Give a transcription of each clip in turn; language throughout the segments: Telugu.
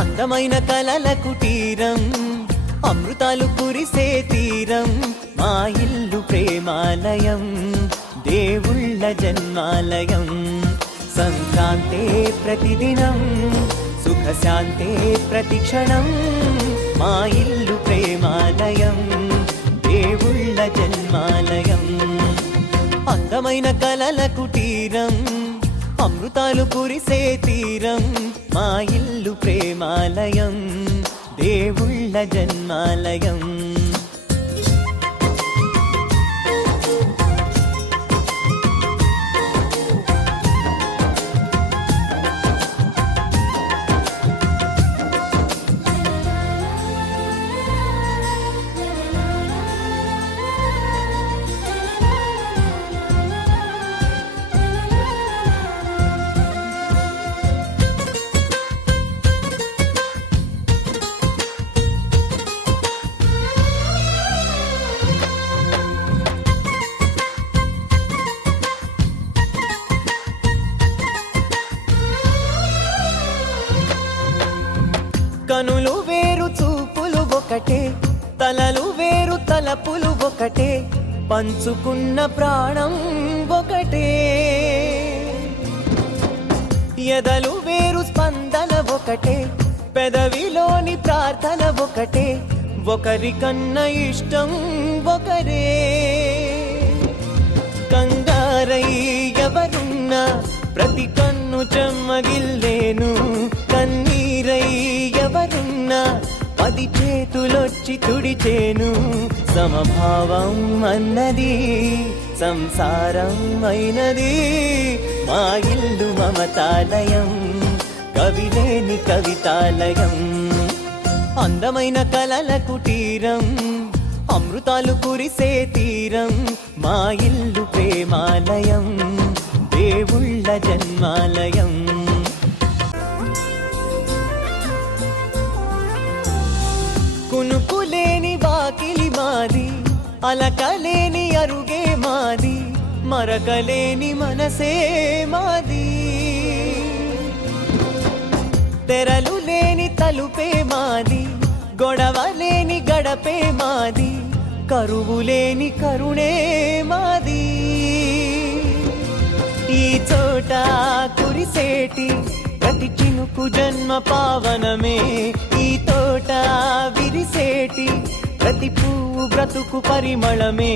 అందమైన కలల కుటీరం, అమృతాలు కురిసే తీరం, మా ఇల్లు ప్రేమాలయం, దేవుళ్ళ జన్మాలయం. సంక్రాంతే ప్రతిదినం, సుఖశాంతే ప్రతిక్షణం, మా ఇల్లు ప్రేమాలయం, దేవుళ్ళ జన్మాలయం. అందమైన కలల కుటీరం, అమృతాలు కురిసే తీరం, మా ఇల్లు ప్రేమాలయం, దేవుళ్ళ జన్మాలయం. కనులు వేరు చూపులు ఒకటే, తలలు వేరు తలపులు ఒకటే, పంచుకున్న ప్రాణం ఒకటే. ఎదలు వేరు స్పందన ఒకటే, పెదవిలోని ప్రార్థన ఒకటే, ఒకరికన్నా ఇష్టం ఒకరే. కంగారై ఎవరున్నా ప్రతి కన్ను చెమ్మగిల్లేను, కన్నీరై ఎవరున్నా 10 చేతులొచ్చి తుడిచేను. సమభావం అన్నది సంసారం అయినది, మా ఇల్లు మమతాలయం, కవిలేని కవితాలయం. అందమైన కలల కుటీరం, అమృతాలు కురిసే తీరం, మా ఇల్లు ప్రేమాలయం, దేవుళ్ళ జన్మాలయం. కునుకులేని వాకిలి మాది, అలకలేని అరుగే మాది, మరకలేని మనసే మాది. తెరలు లేని తలుపే మాది, గొడవ లేని గడపే మాది, కరువు లేని కరుణే మాది. ఈ చోట కురిసేటి ప్రతి చినుకు జన్మ పావనమే, ఈ తోట విరిసేటి ప్రతి పువ్వు బ్రతుకు పరిమళమే.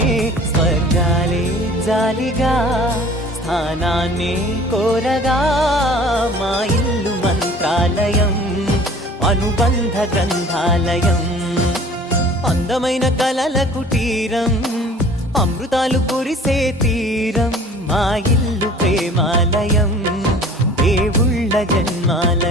స్వర్గాలే జాలిగా స్థానాన్ని కోరగా, మా ఇల్లు మంత్రాలయం, అనుబంధ గ్రంథాలయం. అందమైన కలల కుటీరం, అమృతాలు కురిసే తీరం, మా ఇల్లు ప్రేమాలయం, దేవుళ్ళ జన్మాలయం.